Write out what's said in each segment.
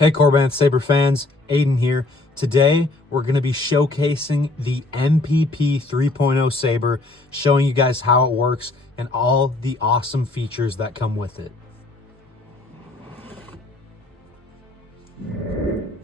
Hey Korbanth Saber fans, Aiden here. Today we're going to be showcasing the MPP 3.0 Saber, showing you guys how it works and all the awesome features that come with it.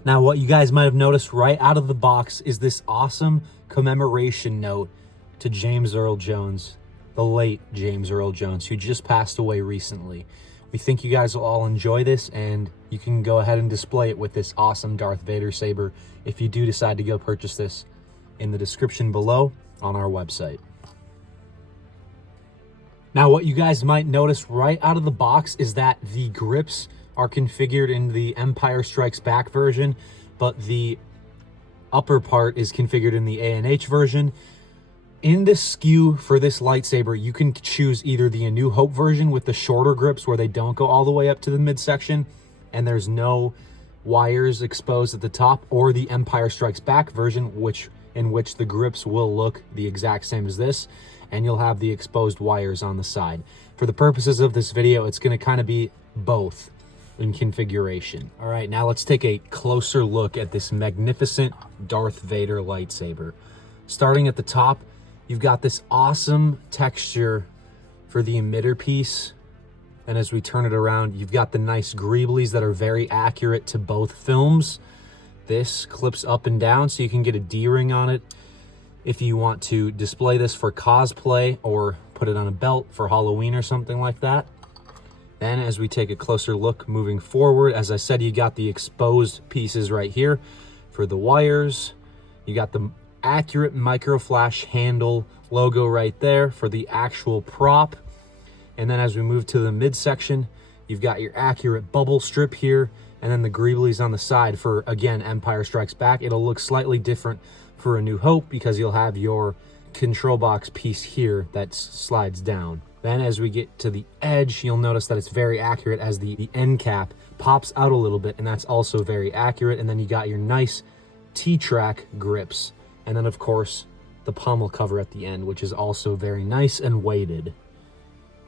Now what you guys might have noticed right out of the box is this awesome commemoration note to James Earl Jones, the late James Earl Jones, who just passed away recently. We think you guys will all enjoy this, and you can go ahead and display it with this awesome Darth Vader saber if you do decide to go purchase this in the description below on our website. Now what you guys might notice right out of the box is that the grips are configured in the Empire Strikes Back version, but the upper part is configured in the A&H version. In this SKU for this lightsaber, you can choose either the A New Hope version with the shorter grips where they don't go all the way up to the midsection and there's no wires exposed at the top, or the Empire Strikes Back version, in which the grips will look the exact same as this, and you'll have the exposed wires on the side. For the purposes of this video, it's going to kind of be both in configuration. All right, now let's take a closer look at this magnificent Darth Vader lightsaber. Starting at the top, you've got this awesome texture for the emitter piece. And as we turn it around, you've got the nice greeblies that are very accurate to both films. This clips up and down so you can get a D-ring on it if you want to display this for cosplay or put it on a belt for Halloween or something like that. Then as we take a closer look moving forward, as I said, you got the exposed pieces right here for the wires. You got the accurate micro flash handle logo right there for the actual prop. And then as we move to the midsection, you've got your accurate bubble strip here, and then the greeblies on the side for, again, Empire Strikes Back. It'll look slightly different for A New Hope because you'll have your control box piece here that slides down. Then as we get to the edge, you'll notice that it's very accurate as the end cap pops out a little bit, and that's also very accurate. And then you got your nice T-track grips. And then, of course, the pommel cover at the end, which is also very nice and weighted.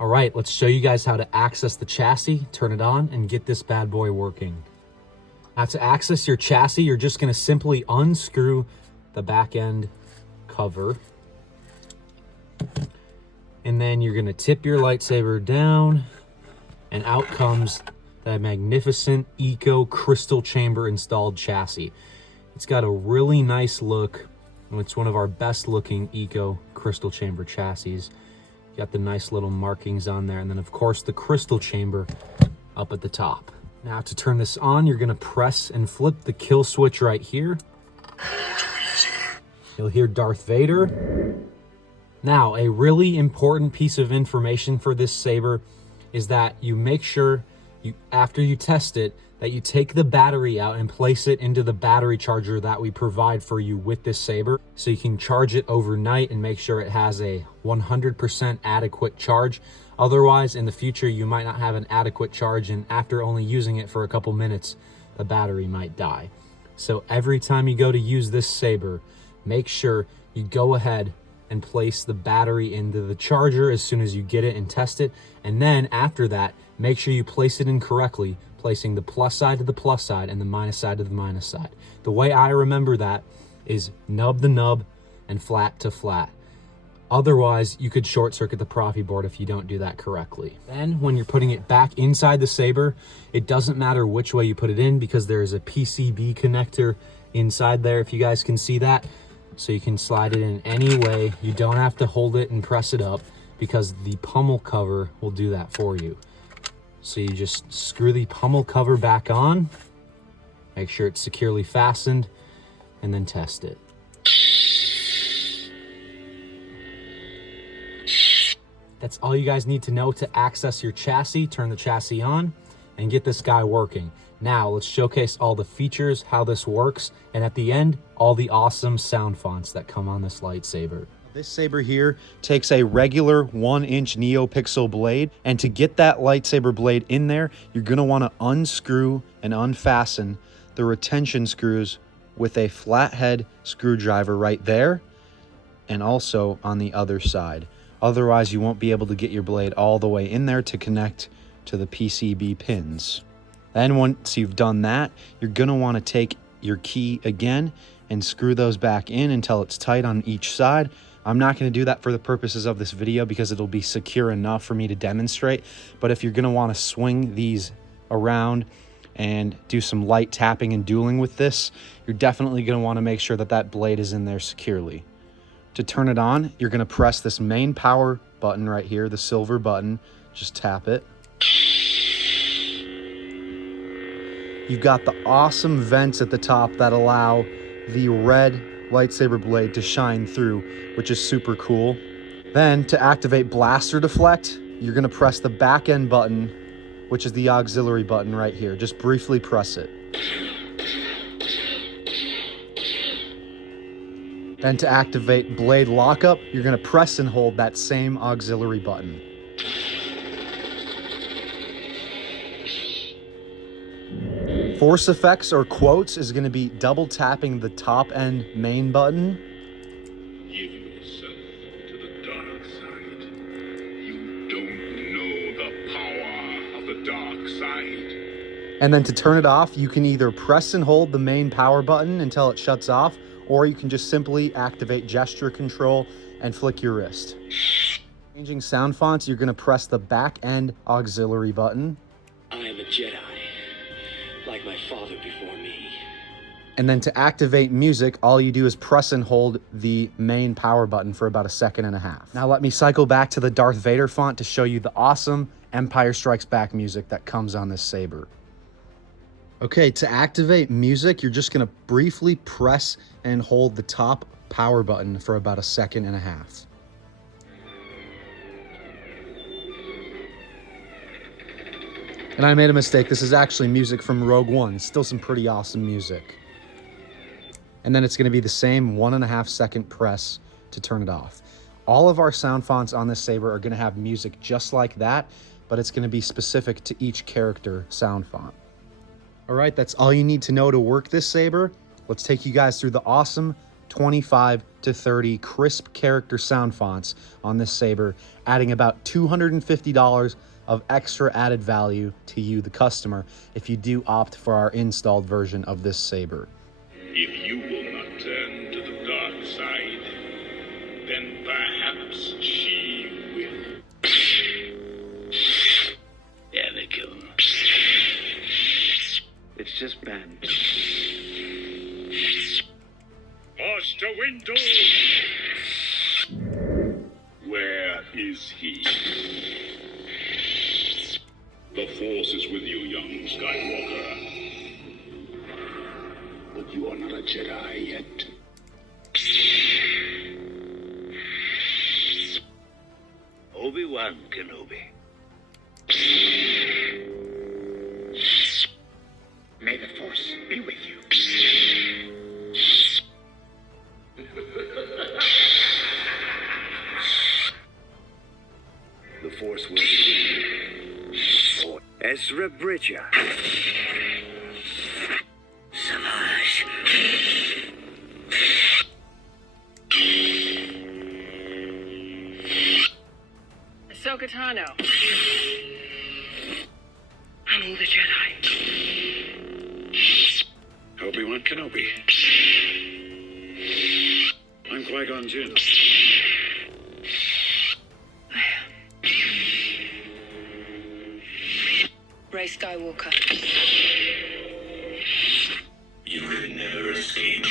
All right, let's show you guys how to access the chassis, turn it on, and get this bad boy working. Now, to access your chassis, you're just going to simply unscrew the back end cover. And then you're going to tip your lightsaber down, and out comes that magnificent Eco crystal chamber installed chassis. It's got a really nice look. It's one of our best looking Eco crystal chamber chassis. Got the nice little markings on there, and then of course the crystal chamber up at the top. Now to turn this on, you're gonna press and flip the kill switch right here. You'll hear Darth Vader. Now, a really important piece of information for this saber is that you make sure after you test it, that you take the battery out and place it into the battery charger that we provide for you with this saber, so you can charge it overnight and make sure it has a 100% adequate charge. Otherwise, in the future, you might not have an adequate charge, and after only using it for a couple minutes, the battery might die. So every time you go to use this saber, make sure you go ahead and place the battery into the charger as soon as you get it and test it. And then after that, make sure you place it in correctly, placing the plus side to the plus side and the minus side to the minus side. The way I remember that is nub to nub and flat to flat. Otherwise, you could short circuit the Proffieboard if you don't do that correctly. Then when you're putting it back inside the saber, it doesn't matter which way you put it in because there is a PCB connector inside there, if you guys can see that. So you can slide it in any way. You don't have to hold it and press it up because the pommel cover will do that for you. So you just screw the pommel cover back on, make sure it's securely fastened, and then test it. That's all you guys need to know to access your chassis, turn the chassis on, and get this guy working. Now let's showcase all the features, how this works, and at the end, all the awesome sound fonts that come on this lightsaber. This saber here takes a regular 1-inch NeoPixel blade, and to get that lightsaber blade in there, you're going to want to unscrew and unfasten the retention screws with a flathead screwdriver right there, and also on the other side. Otherwise, you won't be able to get your blade all the way in there to connect to the PCB pins. Then once you've done that, you're gonna wanna take your key again and screw those back in until it's tight on each side. I'm not gonna do that for the purposes of this video because it'll be secure enough for me to demonstrate. But if you're gonna wanna swing these around and do some light tapping and dueling with this, you're definitely gonna wanna make sure that that blade is in there securely. To turn it on, you're gonna press this main power button right here, the silver button, just tap it. You've got the awesome vents at the top that allow the red lightsaber blade to shine through, which is super cool. Then to activate blaster deflect, you're gonna press the back end button, which is the auxiliary button right here. Just briefly press it. Then to activate blade lockup, you're gonna press and hold that same auxiliary button. Force effects or quotes is going to be double tapping the top end main button. Give yourself to the dark side. You don't know the power of the dark side. And then to turn it off, you can either press and hold the main power button until it shuts off, or you can just simply activate gesture control and flick your wrist. Changing sound fonts, you're going to press the back end auxiliary button. I am a Jedi, like my father before me. And then to activate music, all you do is press and hold the main power button for about 1.5 seconds. Now let me cycle back to the Darth Vader font to show you the awesome Empire Strikes Back music that comes on this saber. Okay, to activate music, you're just gonna briefly press and hold the top power button for about 1.5 seconds. And I made a mistake. This is actually music from Rogue One. Still some pretty awesome music. And then it's going to be the same 1.5 second press to turn it off. All of our sound fonts on this saber are going to have music just like that, but it's going to be specific to each character sound font. All right, that's all you need to know to work this saber. Let's take you guys through the awesome 25 to 30 crisp character sound fonts on this saber, adding about $250 of extra added value to you, the customer, if you do opt for our installed version of this saber. If you will not turn to the dark side, then perhaps she will. Anakin. It's just bad. Master Window! Where is he? The Force is with you, young Skywalker. But you are not a Jedi yet. Obi-Wan Kenobi. May the Force be with you. The Force will be with you. Ezra Bridger. Savage. Ahsoka Tano. I'm the Jedi. Obi-Wan Kenobi. I'm Qui-Gon Jinn. Rey Skywalker. You will never escape.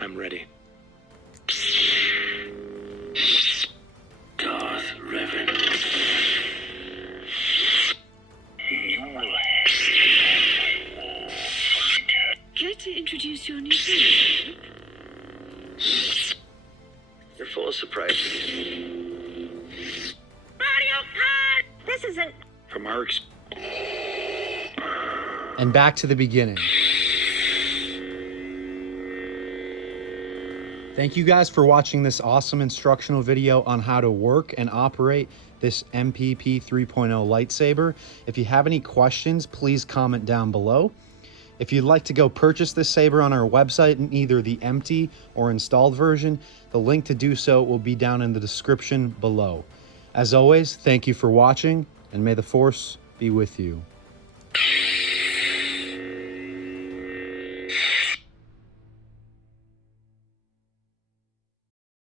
I'm ready. Darth Vader. Care to introduce your new friend? You're full of surprises. Mario Kart! This isn't... From our And back to the beginning. Thank you guys for watching this awesome instructional video on how to work and operate this MPP 3.0 lightsaber. If you have any questions, please comment down below. If you'd like to go purchase this saber on our website in either the empty or installed version, the link to do so will be down in the description below. As always, thank you for watching, and may the Force be with you.